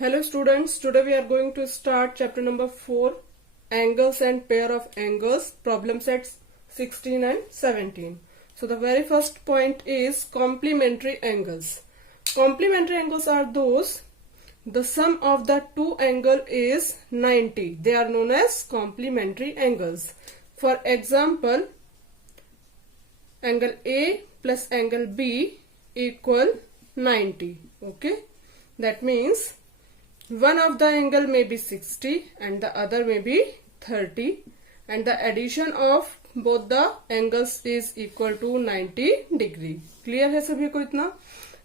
Hello students, today we are going to start chapter number 4, angles and pair of angles, problem sets 16 and 17. So the very first point is complementary angles. Complementary angles are those, the sum of the two angle is 90. They are known as complementary angles. For example, angle A plus angle B equal 90. Okay, that means one of the angle may be 60 and the other may be 30 and the addition of both the angles is equal to 90 degree. Clear है सभी को इतना?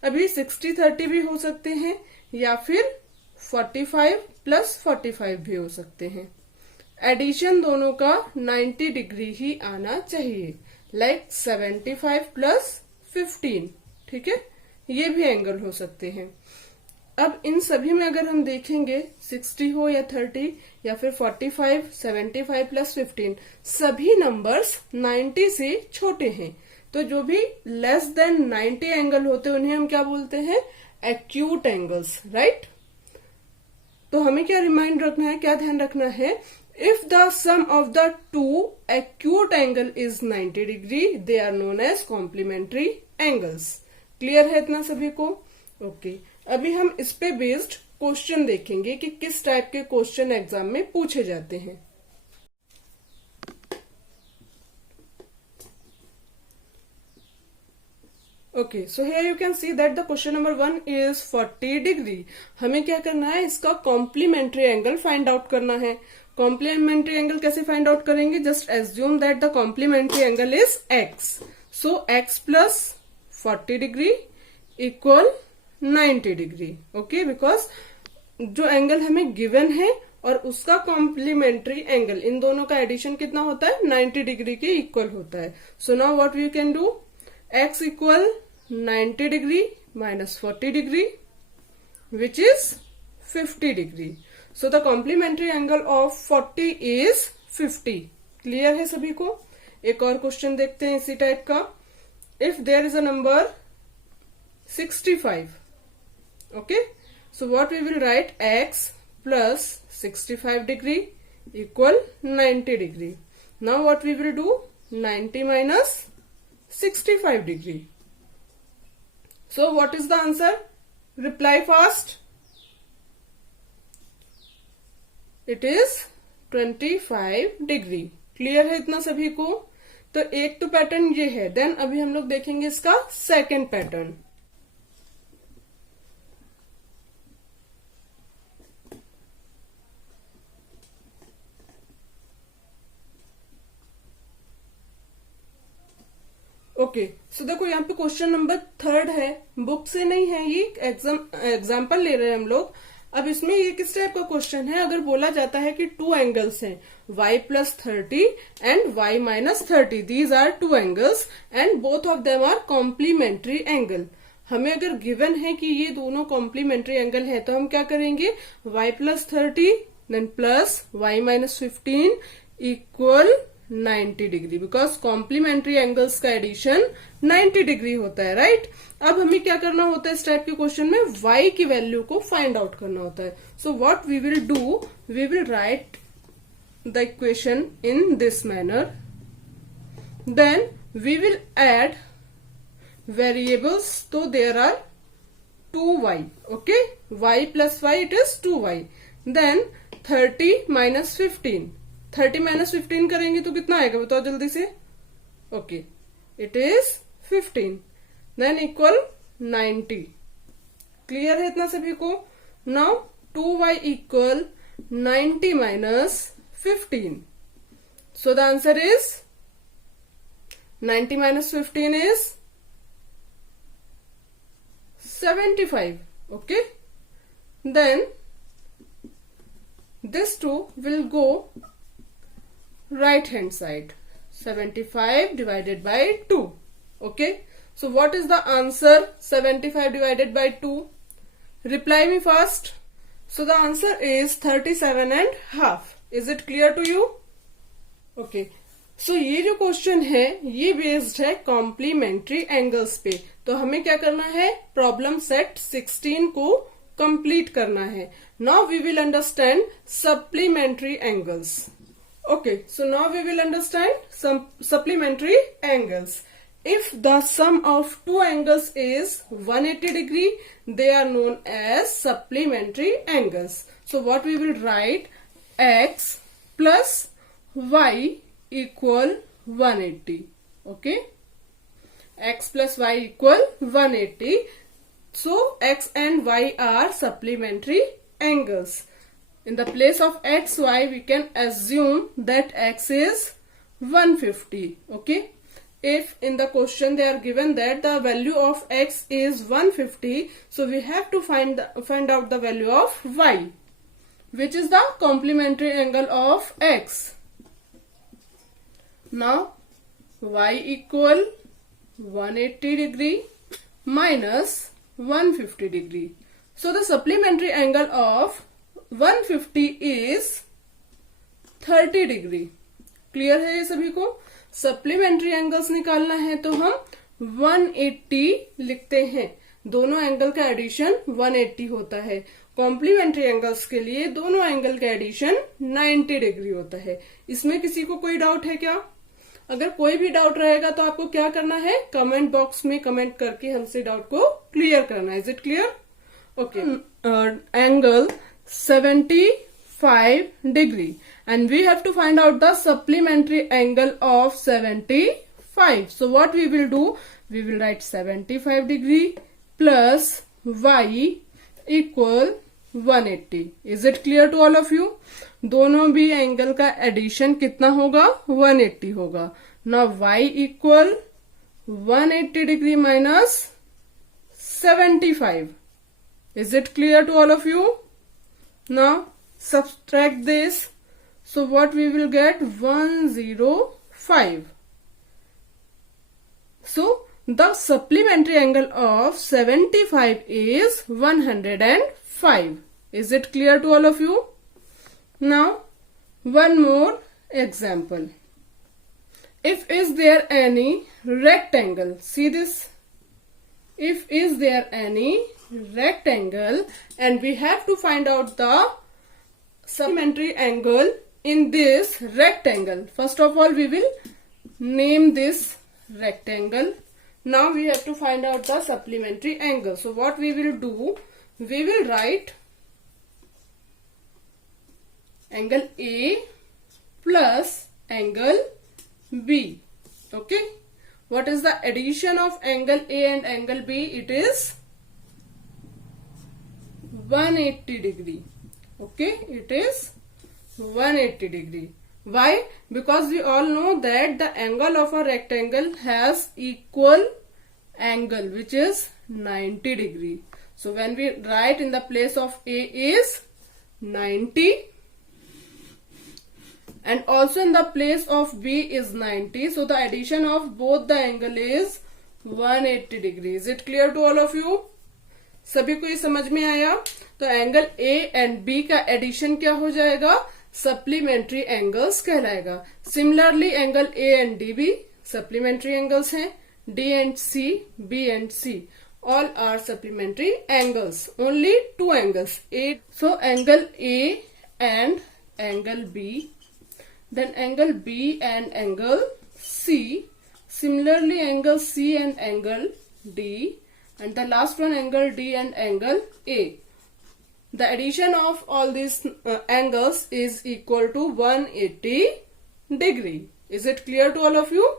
अभी 60-30 भी हो सकते हैं या फिर 45 प्लस 45 भी हो सकते हैं. एडिशन दोनों का 90 डिग्री ही आना चाहिए, लाइक 75 प्लस 15. ठीक है, ये भी एंगल हो सकते हैं. अब इन सभी में अगर हम देखेंगे 60 हो या 30 या फिर 45, 75 प्लस 15, सभी नंबर्स 90 से छोटे हैं. तो जो भी लेस देन 90 एंगल होते हैं उन्हें हम क्या बोलते हैं? Acute angles, right? तो हमें क्या रिमाइंड रखना है, क्या ध्यान रखना है? If the sum of the two acute angle is 90 degree, they are known as complementary angles. Clear है इतना सभी को? ओके, अभी हम इस पे बेस्ड क्वेश्चन देखेंगे कि किस टाइप के क्वेश्चन एग्जाम में पूछे जाते हैं. Okay, so here you can see that the question number 1 इज 40 डिग्री. हमें क्या करना है? इसका कॉम्प्लीमेंट्री एंगल फाइंड आउट करना है. कॉम्प्लीमेंट्री एंगल कैसे फाइंड आउट करेंगे? Just assume that the complementary angle is x. So x plus 40 degree equal 90 degree. Okay, because जो एंगल हमें गिवन है और उसका कॉम्प्लीमेंट्री एंगल, इन दोनों का एडिशन कितना होता है? 90 डिग्री के इक्वल होता है. So now what we can do? x equal 90 degree minus 40 degree which is 50 degree. So the complementary angle of 40 is 50. Clear है सभी को? एक और क्वेश्चन देखते हैं इसी टाइप का. If there is a number 65. Okay, so what we will write? X plus 65 degree equal 90 degree. Now what we will do? 90 minus 65 degree. So what is the answer? Reply fast. It is 25 degree. Clear है इतना सभी को? तो एक तो पैटर्न ये है. देन अभी हम लोग देखेंगे इसका सेकेंड पैटर्न. ओके, सो देखो यहाँ पे क्वेश्चन नंबर 3 है, बुक से नहीं है, ये एग्जाम्पल ले रहे हैं हम लोग. अब इसमें ये किस टाइप का क्वेश्चन है? अगर बोला जाता है कि टू एंगल्स हैं, y plus 30 and y minus 30, these are two angles and both of them are complementary angle. हमें अगर गिवन है कि ये दोनों कॉम्प्लीमेंट्री एंगल है तो हम क्या करेंगे? y plus 30 then plus y minus 15 equal 90 degree, because complementary angles का एडिशन 90 डिग्री होता है, राइट? अब हमें क्या करना होता है इस टाइप के क्वेश्चन में? y की वैल्यू को फाइंड आउट करना होता है. So what we will do? We will write the equation in this manner, then we will add variables. तो there are 2y. Okay, y plus y it is 2y. Then 30 minus 15. 30 minus 15 करेंगे तो कितना आएगा? बताओ जल्दी से. Okay, it is 15. Then equal 90. Clear है इतना सभी को? Now 2y equal 90 minus 15. So the answer is 90 minus 15 is 75. Okay, then this 2 will go right hand side. 75 divided by 2. Okay, so what is the answer? 75 divided by 2. Reply me fast. So the answer is 37 and half. Is it clear to you? Okay, सो ये जो क्वेश्चन है ये बेस्ड है complementary angles पे. तो हमें क्या करना है, प्रॉब्लम सेट 16 को कंप्लीट करना है. Now we will understand supplementary angles. Okay, so now we will understand some supplementary angles. If the sum of two angles is 180 degree, they are known as supplementary angles. So what we will write, x plus y equal 180. Okay, x plus y equal 180. So x and y are supplementary angles. In the place of x, y, we can assume that x is 150. Okay. If in the question they are given that the value of x is 150, so we have to find out the value of y, which is the complementary angle of x. Now, y equal 180 degree minus 150 degree. So the supplementary angle of 150 is 30 degree. Clear है ये सभी को? Supplementary angles निकालना है तो हम 180 लिखते हैं. दोनों एंगल का एडिशन 180 होता है. कॉम्प्लीमेंट्री एंगल्स के लिए दोनों एंगल का एडिशन 90 डिग्री होता है. इसमें किसी को कोई डाउट है क्या? अगर कोई भी डाउट रहेगा तो आपको क्या करना है, कमेंट बॉक्स में कमेंट करके हमसे डाउट को क्लियर करना है. Is it clear? Okay. Angle 75 degree and we have to find out the supplementary angle of 75. So what we will do, we will write 75 degree plus y equal 180. Is it clear to all of you? दोनों भी एंगल का एडिशन कितना होगा, 180 होगा. Now y equal 180 degree minus 75. Is it clear to all of you? Now subtract this. So what we will get, 105. So the supplementary angle of 75 is 105. Is it clear to all of you? Now one more example. If is there any rectangle, see this. If is there any rectangle and we have to find out the supplementary angle in this rectangle. First of all, we will name this rectangle. Now we have to find out the supplementary angle. So what we will do, we will write angle A plus angle B. Okay. What is the addition of angle A and angle B? It is 180 degree. Okay, it is 180 degree. Why? Because we all know that the angle of a rectangle has equal angle, which is 90 degree. So when we write in the place of A is 90 and also in the place of B is 90. So the addition of both the angle is 180 degree. Is it clear to all of you? सभी को ये समझ में आया? तो angle A and B का addition क्या हो जाएगा, सप्लीमेंट्री एंगल्स कहलाएगा. Similarly angle A and D भी सप्लीमेंट्री एंगल्स हैं. D and C, B and C, all are supplementary angles. Only two angles A. So angle A and angle B, then angle B and angle C, similarly angle C and angle D, and the last one angle D and angle A. The addition of all these angles is equal to 180 degree. Is it clear to all of you?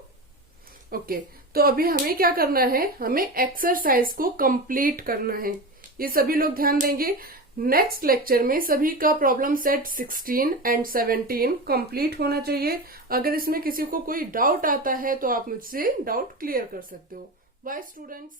Okay. तो अभी हमें क्या करना है, हमें एक्सरसाइज को complete करना है. ये सभी लोग ध्यान देंगे. नेक्स्ट लेक्चर में सभी का प्रॉब्लम सेट 16 एंड 17 कंप्लीट होना चाहिए. अगर इसमें किसी को कोई डाउट आता है तो आप मुझसे डाउट क्लियर कर सकते हो. Bye students.